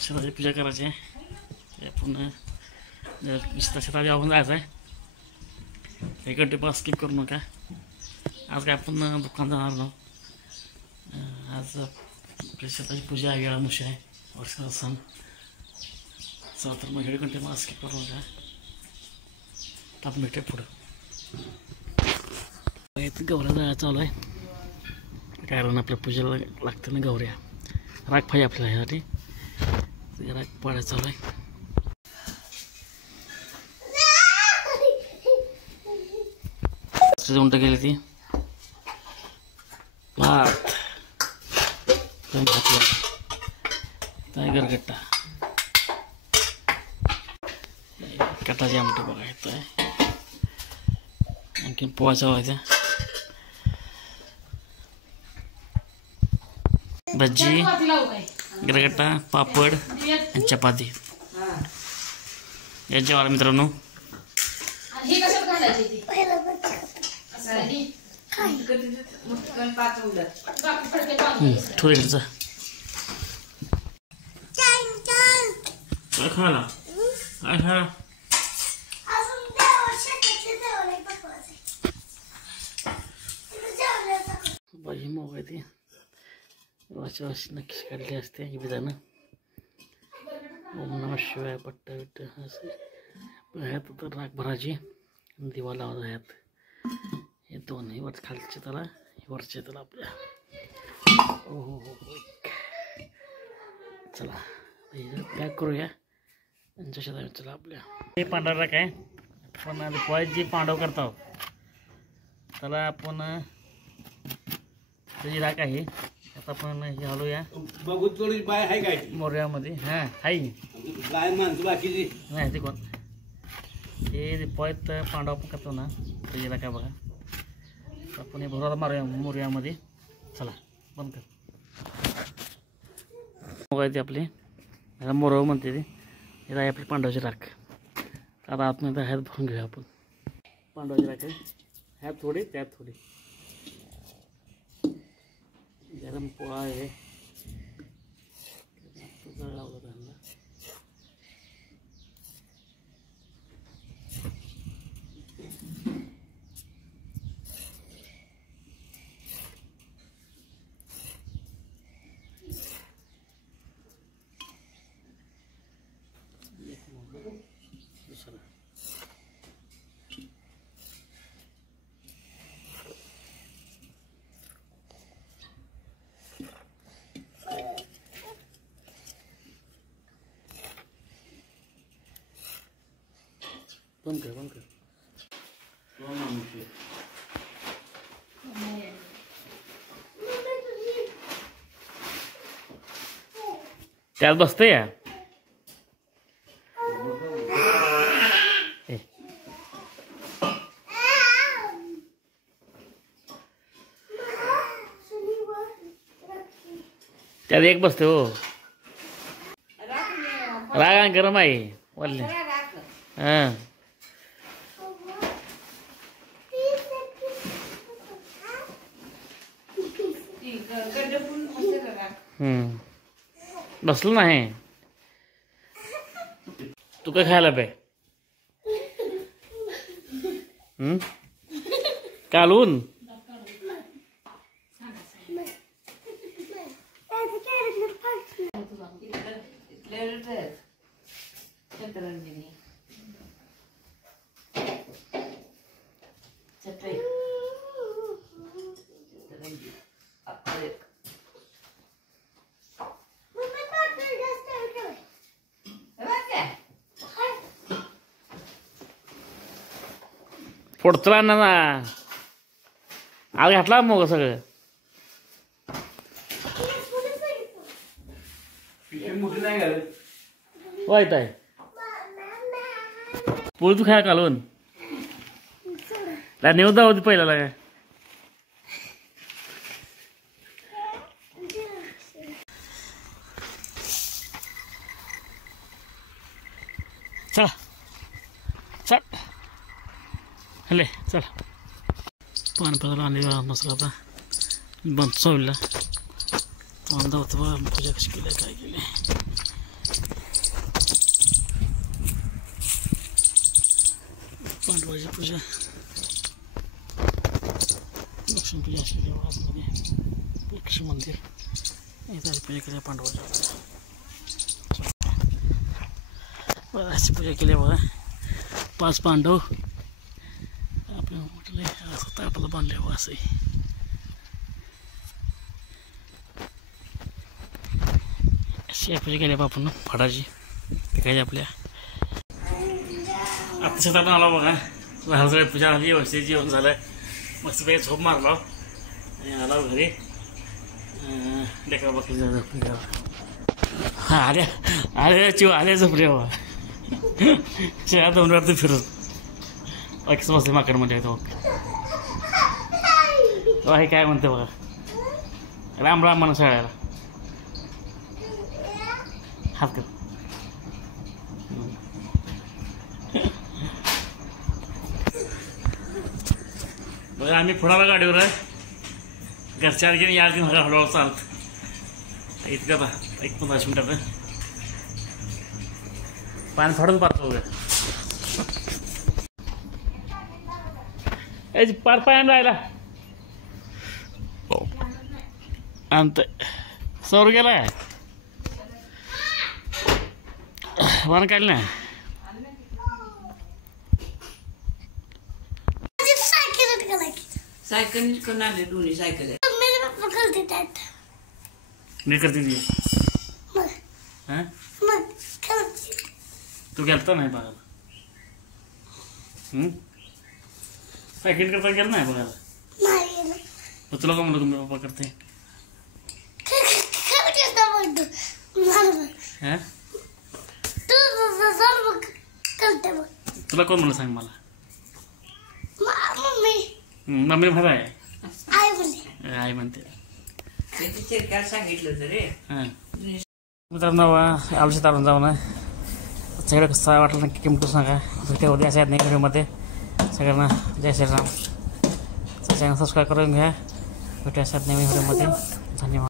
शेताची पूजा करायची आहे. पुन्हा 20 तासात आधी आपण जायचं आहे. 1 घंटे पास स्किप करू नका. आज काय आपण दुकान जाणार ना. आज आपल्या शेताची पूजा आहे. वेळामुशी आहे. वर्षाचा सण. चला तर मग 1 घंटे पास स्किप करू नका. आपण भेटूया पुढं. गौऱ्या जायला चालू आहे. कारण आपल्या पूजेला लागतं ना गौऱ्या. राग पाहिजे आपल्याला ह्यासाठी. राग पाडायला चालू आहे. उंट गेली ती भात घातला. गरगट्टा कटाची आमटी बघा येतोय. आणखीन पोहायचा व्हायचा. भजी गरगट्टा पापड आणि चपाती या जेवायला मित्रांनो. थोडीकडचा काय खायला काय खायला भाजी मोबाईल ती वाच्या वाशी नक्कीच काढली असते. ही विधानं ओम नमः शिवाय पट्टा विट्ट असे ह्यात तर राख भरायची दिवा लावायचा. ह्यात हे दोन्ही वर खालचे त्याला वरचे त्याला आपल्या. हो हो हो चला पॅक करूया. त्यांच्या शेतात चला आपल्या हे पांढरा राख आहे. आपण पोहायची पांडव करतो त्याला आपण त्याची राख आहे. आता आपण हे घालूया बघू. थोडी बाय आहे काय मोर्यामध्ये. हां हाय बाय माणसं बाकीची नाही ते कोण हे पोहायत पांडव आपण करतो ना त्याची राख आहे बघा. आपण हे भरायला मारूया मोर्यामध्ये. चला बंद कर. मोबाईल ती आपली ह्याला मोरव म्हणते ती. हे आहे आपली पांडवाची राख. आता आतमध्ये ह्यात भरून घेऊया आपण. पांडवाची राख आहे ह्यात थोडी त्यात थोडी. गरम पोळा आहे लावला त्यांना. दुसरा बंद कर बंद कर. त्यात बसतंय या त्यात एक बसते. हो राग गरम आहे वल्ले. हां बसलं नाही. तू काय खायला पाय कालून फोडतला ना आज घातला मग सगळं. वाईट आहे पोळी तू खाय कालवून नेवदा होती पहिल्याला काय. चला चल हले चला पाणी पाजायला आणले मसाला आता बंद चवीला. वांदा होतं बा पूजा कशी केली काय केली पांडवाची पूजा लक्ष्मी पूजा अशी केली आतमध्ये लक्ष्मी मंदिर इथं पूजा केली पांडवाची बरं अशी पूजा केली बघा 5 पांडव आपल्या म्हटले असं आपलं बांधले बघा असं अशी पूजा केली आपण फडाची ते काय आपल्या आता शेतात आला बघा सगळी पूजा झाली व्यवस्थित जेवण झालं मस्तपैकी झोप मारला आणि आला घरी लेकरा बघ आल्या आले चिव आले झोपले बाबा शेळ्या 2 वेळा फिरत एकच बसले माकडमध्ये तो हे काय म्हणते बघा राम राम म्हणा शाळेला हात कर बघा आम्ही फुडाला गाडीवर आहे घरच्या आणखी या आणखी हळूहळू चालत इतकं बा 15 मिनिटात पाणी फाडून पाहतो वगैरे पार पायानं राहिला आणत सौर गेलाय वन काढलं ना सायकल करून आले दोन्ही सायकल मी करते ती हां तू गेलता नाही बघायला सायकल करता गेलं नाही बघायला मग तुला का म्हणलं तुम्ही बाबा करते हां तुला कोण म्हणलं सांग मला मम्मी भाषा आहे आई म्हणते सांगितलं तरी हां मित्रांनो आलो शेतावरून जाऊन सगळं कसं वाटलं नक्की किंमत सांगा भेटे उद्या अशा नाही व्हिडिओमध्ये सगळ्यांना जय श्रीराम चॅनल सबस्क्राईब करून घ्या भेटे अशा नवीन व्हिडिओमध्ये धन्यवाद.